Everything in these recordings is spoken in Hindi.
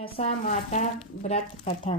दशा माता व्रत कथा।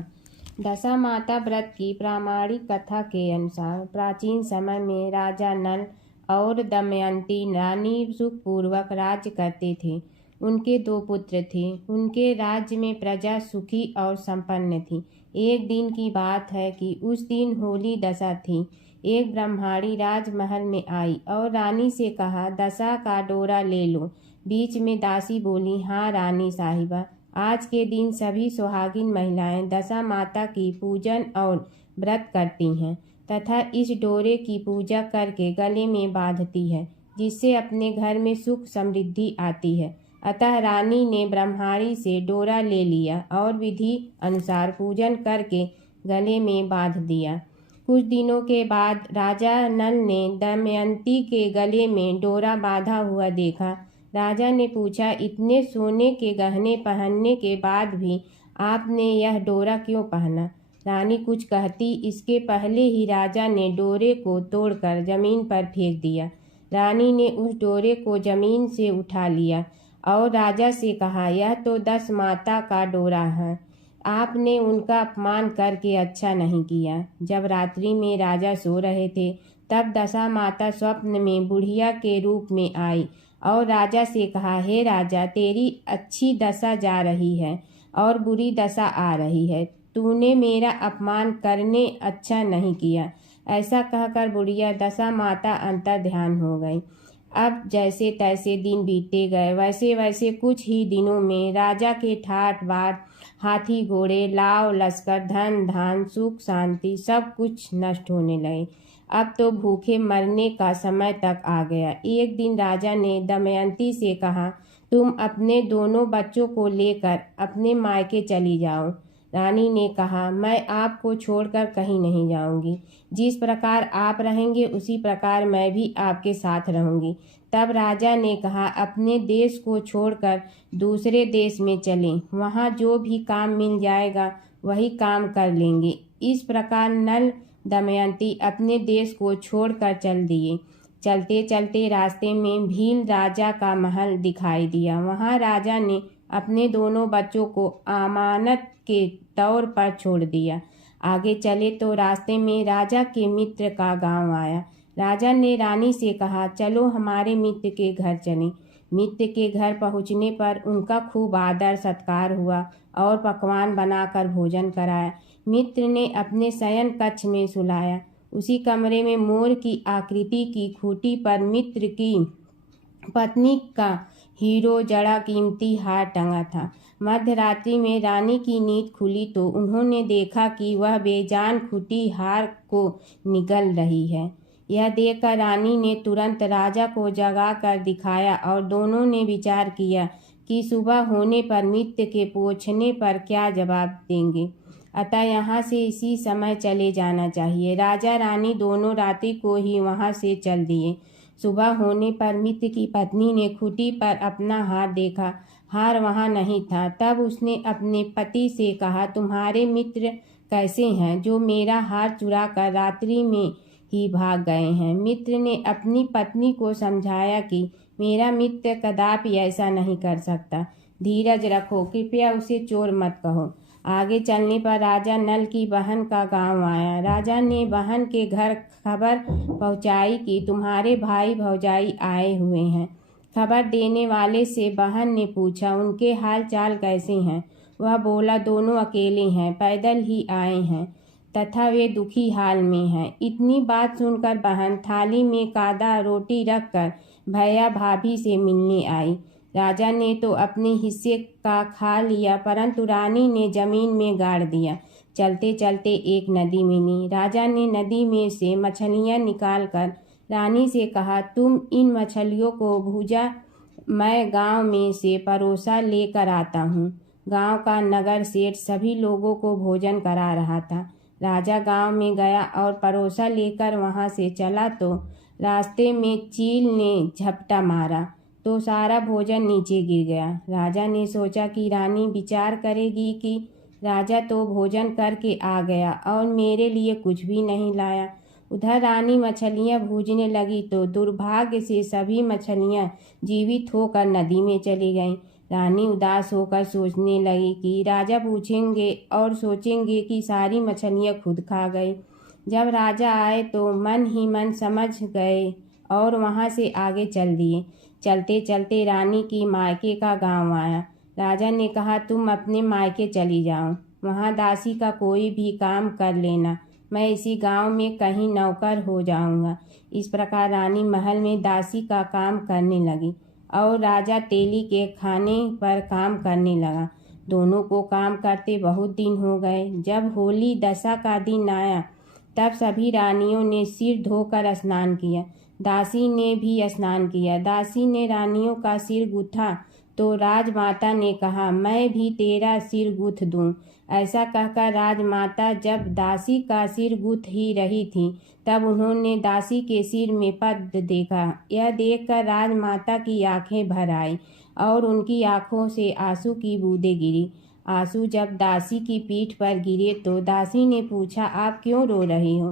दशा माता व्रत की प्रामाणिक कथा के अनुसार प्राचीन समय में राजा नल और दमयंती रानी सुखपूर्वक राज्य करते थे। उनके 2 पुत्र थे। उनके राज्य में प्रजा सुखी और संपन्न थी। एक दिन की बात है कि उस दिन होली दशा थी। एक ब्रह्माणी राजमहल में आई और रानी से कहा, दशा का डोरा ले लो। बीच में दासी बोली, हाँ रानी साहिबा, आज के दिन सभी सुहागिन महिलाएं दशा माता की पूजन और व्रत करती हैं तथा इस डोरे की पूजा करके गले में बांधती है, जिससे अपने घर में सुख समृद्धि आती है। अतः रानी ने ब्रह्माणी से डोरा ले लिया और विधि अनुसार पूजन करके गले में बांध दिया। कुछ दिनों के बाद राजा नल ने दमयंती के गले में डोरा बांधा हुआ देखा। राजा ने पूछा, इतने सोने के गहने पहनने के बाद भी आपने यह डोरा क्यों पहना? रानी कुछ कहती इसके पहले ही राजा ने डोरे को तोड़कर जमीन पर फेंक दिया। रानी ने उस डोरे को जमीन से उठा लिया और राजा से कहा, यह तो 10 माता का डोरा है। आपने उनका अपमान करके अच्छा नहीं किया। जब रात्रि में राजा सो रहे थे तब दशा माता स्वप्न में बुढ़िया के रूप में आई और राजा से कहा, हे राजा, तेरी अच्छी दशा जा रही है और बुरी दशा आ रही है। तूने मेरा अपमान करने अच्छा नहीं किया। ऐसा कहकर बुढ़िया दशा माता अंतर ध्यान हो गई। अब जैसे तैसे दिन बीतते गए। वैसे वैसे कुछ ही दिनों में राजा के ठाट बाट, हाथी घोड़े, लाव लश्कर, धन धान, सुख शांति सब कुछ नष्ट होने लगे। अब तो भूखे मरने का समय तक आ गया। एक दिन राजा ने दमयंती से कहा, तुम अपने दोनों बच्चों को लेकर अपने मायके चली जाओ। रानी ने कहा, मैं आपको छोड़कर कहीं नहीं जाऊंगी। जिस प्रकार आप रहेंगे उसी प्रकार मैं भी आपके साथ रहूंगी। तब राजा ने कहा, अपने देश को छोड़कर दूसरे देश में चलें, वहाँ जो भी काम मिल जाएगा वही काम कर लेंगे। इस प्रकार नल दमयंती अपने देश को छोड़कर चल दिए। चलते चलते रास्ते में भील राजा का महल दिखाई दिया। वहाँ राजा ने अपने दोनों बच्चों को अमानत के तौर पर छोड़ दिया। आगे चले तो रास्ते में राजा के मित्र का गांव आया। राजा ने रानी से कहा, चलो हमारे मित्र के घर चलें। मित्र के घर पहुँचने पर उनका खूब आदर सत्कार हुआ और पकवान बनाकर भोजन कराया। मित्र ने अपने शयन कक्ष में सुलाया। उसी कमरे में मोर की आकृति की खूंटी पर मित्र की पत्नी का हीरो जड़ा कीमती हार टंगा था। मध्य रात्रि में रानी की नींद खुली तो उन्होंने देखा कि वह बेजान खूंटी हार को निगल रही है। यह देखकर रानी ने तुरंत राजा को जगा कर दिखाया और दोनों ने विचार किया कि सुबह होने पर मित्र के पूछने पर क्या जवाब देंगे। अतः यहाँ से इसी समय चले जाना चाहिए। राजा रानी दोनों रात्रि को ही वहाँ से चल दिए। सुबह होने पर मित्र की पत्नी ने खूंटी पर अपना हार देखा। हार वहाँ नहीं था। तब उसने अपने पति से कहा, तुम्हारे मित्र कैसे हैं जो मेरा हार चुरा कर रात्रि में ही भाग गए हैं? मित्र ने अपनी पत्नी को समझाया कि मेरा मित्र कदापि ऐसा नहीं कर सकता। धीरज रखो, कृपया उसे चोर मत कहो। आगे चलने पर राजा नल की बहन का गांव आया। राजा ने बहन के घर खबर पहुंचाई कि तुम्हारे भाई भौजाई आए हुए हैं। खबर देने वाले से बहन ने पूछा, उनके हाल चाल कैसे हैं? वह बोला, दोनों अकेले हैं, पैदल ही आए हैं तथा वे दुखी हाल में हैं। इतनी बात सुनकर बहन थाली में कादा रोटी रखकर भैया भाभी से मिलने आई। राजा ने तो अपने हिस्से का खा लिया, परंतु रानी ने जमीन में गाड़ दिया। चलते चलते एक नदी मिली। राजा ने नदी में से मछलियां निकालकर रानी से कहा, तुम इन मछलियों को भूजा, मैं गांव में से परोसा लेकर आता हूँ। गांव का नगर सेठ सभी लोगों को भोजन करा रहा था। राजा गांव में गया और परोसा लेकर वहां से चला तो रास्ते में चील ने झपटा मारा तो सारा भोजन नीचे गिर गया। राजा ने सोचा कि रानी विचार करेगी कि राजा तो भोजन करके आ गया और मेरे लिए कुछ भी नहीं लाया। उधर रानी मछलियां भूजने लगी तो दुर्भाग्य से सभी मछलियां जीवित होकर नदी में चली गईं। रानी उदास होकर सोचने लगी कि राजा पूछेंगे और सोचेंगे कि सारी मछलियाँ खुद खा गई। जब राजा आए तो मन ही मन समझ गए और वहाँ से आगे चल दिए। चलते चलते रानी की मायके का गांव आया। राजा ने कहा, तुम अपने मायके चली जाओ, वहाँ दासी का कोई भी काम कर लेना, मैं इसी गांव में कहीं नौकर हो जाऊंगा। इस प्रकार रानी महल में दासी का काम करने लगी और राजा तेली के खाने पर काम करने लगा। दोनों को काम करते बहुत दिन हो गए। जब होली दशा का दिन आया तब सभी रानियों ने सिर धोकर स्नान किया। दासी ने भी स्नान किया। दासी ने रानियों का सिर गूथा तो राजमाता ने कहा, मैं भी तेरा सिर गूथ दूं। ऐसा कहकर राजमाता जब दासी का सिर गूथ ही रही थी तब उन्होंने दासी के सिर में पद्म देखा। यह देखकर राजमाता की आंखें भर आई और उनकी आंखों से आंसू की बूंदें गिरी। आंसू जब दासी की पीठ पर गिरे तो दासी ने पूछा, आप क्यों रो रही हो?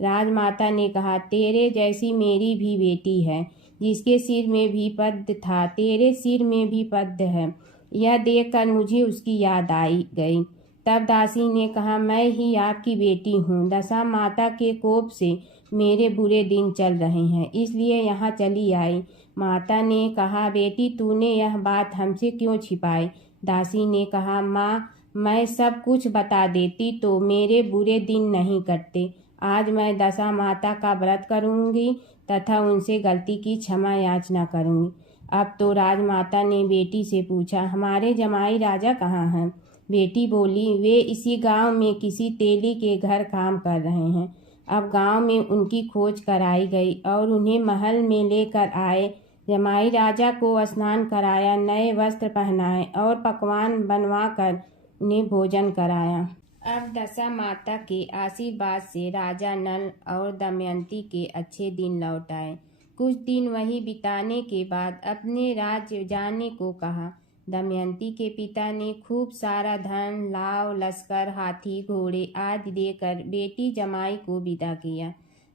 राजमाता ने कहा, तेरे जैसी मेरी भी बेटी है, जिसके सिर में भी पद्म था, तेरे सिर में भी पद्म है। यह देखकर मुझे उसकी याद आई गई। तब दासी ने कहा, मैं ही आपकी बेटी हूँ। दशा माता के कोप से मेरे बुरे दिन चल रहे हैं, इसलिए यहाँ चली आई। माता ने कहा, बेटी तूने यह बात हमसे क्यों छिपाई? दासी ने कहा, माँ, मैं सब कुछ बता देती तो मेरे बुरे दिन नहीं कटते। आज मैं दशा माता का व्रत करूँगी तथा उनसे गलती की क्षमा याचना करूँगी। अब तो राजमाता ने बेटी से पूछा, हमारे जमाई राजा कहाँ हैं? बेटी बोली, वे इसी गांव में किसी तेली के घर काम कर रहे हैं। अब गांव में उनकी खोज कराई गई और उन्हें महल में लेकर आए। जमाई राजा को स्नान कराया, नए वस्त्र पहनाए और पकवान बनवाकर उन्हें भोजन कराया। अब दशा माता के आशीर्वाद से राजा नल और दमयंती के अच्छे दिन लौट आए। कुछ दिन वहीं बिताने के बाद अपने राज्य जाने को कहा। दमयंती के पिता ने खूब सारा धन, लाव, लश्कर, हाथी, घोड़े आदि देकर बेटी जमाई को विदा किया।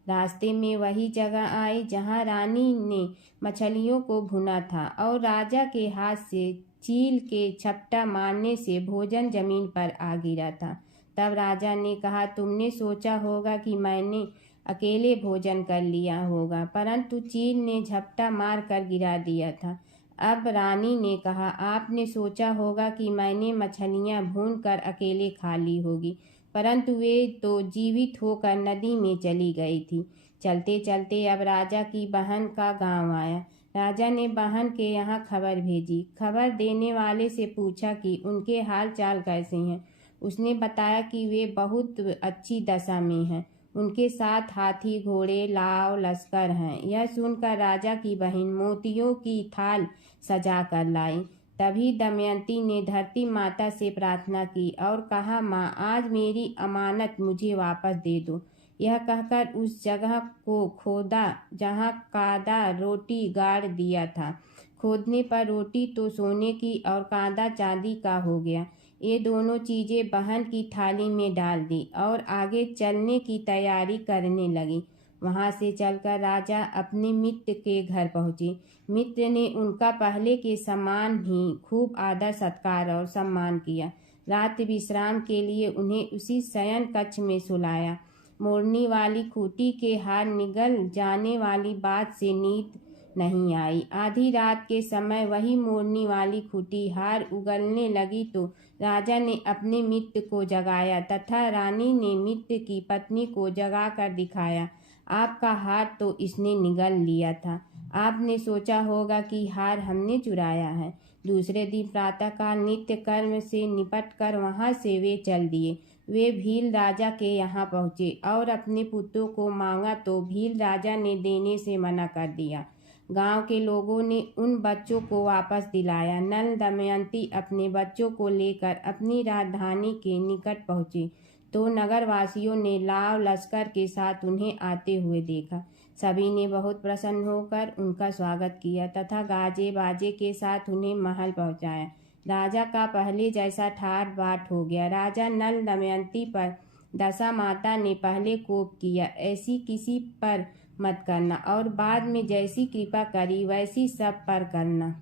रास्ते में वही जगह आई जहाँ रानी ने मछलियों को भुना था और राजा के हाथ से चील के झपटा मारने से भोजन जमीन पर आ गिरा था। तब राजा ने कहा, तुमने सोचा होगा कि मैंने अकेले भोजन कर लिया होगा, परंतु चील ने झपटा मार कर गिरा दिया था। अब रानी ने कहा, आपने सोचा होगा कि मैंने मछलियाँ भून कर अकेले खा ली होगी, परंतु वे तो जीवित होकर नदी में चली गई थी। चलते चलते अब राजा की बहन का गांव आया। राजा ने बहन के यहाँ खबर भेजी। खबर देने वाले से पूछा कि उनके हाल चाल कैसे हैं। उसने बताया कि वे बहुत अच्छी दशा में हैं, उनके साथ हाथी, घोड़े, लाव, लश्कर हैं। यह सुनकर राजा की बहन मोतियों की थाल सजा कर लाई। तभी दमयंती ने धरती माता से प्रार्थना की और कहा, माँ, आज मेरी अमानत मुझे वापस दे दो। यह कहकर उस जगह को खोदा जहाँ कादा रोटी गाड़ दिया था। खोदने पर रोटी तो सोने की और कादा चांदी का हो गया। ये दोनों चीज़ें बहन की थाली में डाल दी और आगे चलने की तैयारी करने लगी। वहाँ से चलकर राजा अपने मित्र के घर पहुँचे। मित्र ने उनका पहले के समान ही खूब आदर सत्कार और सम्मान किया। रात विश्राम के लिए उन्हें उसी शयन कक्ष में सुलाया। मोरनी वाली खूंटी के हार निगल जाने वाली बात से नींद नहीं आई। आधी रात के समय वही मोरनी वाली खूंटी हार उगलने लगी तो राजा ने अपने मित्र को जगाया तथा रानी ने मित्र की पत्नी को जगाकर दिखाया, आपका हार तो इसने निगल लिया था। आपने सोचा होगा कि हार हमने चुराया है। दूसरे दिन प्रातःकाल नित्य कर्म से निपट कर वहाँ से वे चल दिए। वे भील राजा के यहाँ पहुँचे और अपने पुत्रों को मांगा तो भील राजा ने देने से मना कर दिया। गांव के लोगों ने उन बच्चों को वापस दिलाया। नल दमयंती अपने बच्चों को लेकर अपनी राजधानी के निकट पहुँचे तो नगरवासियों ने लाव लश्कर के साथ उन्हें आते हुए देखा। सभी ने बहुत प्रसन्न होकर उनका स्वागत किया तथा गाजे बाजे के साथ उन्हें महल पहुँचाया। राजा का पहले जैसा ठाट बाट हो गया। राजा नल दमयंती पर दशा माता ने पहले कोप किया, ऐसी किसी पर मत करना, और बाद में जैसी कृपा करी वैसी सब पर करना।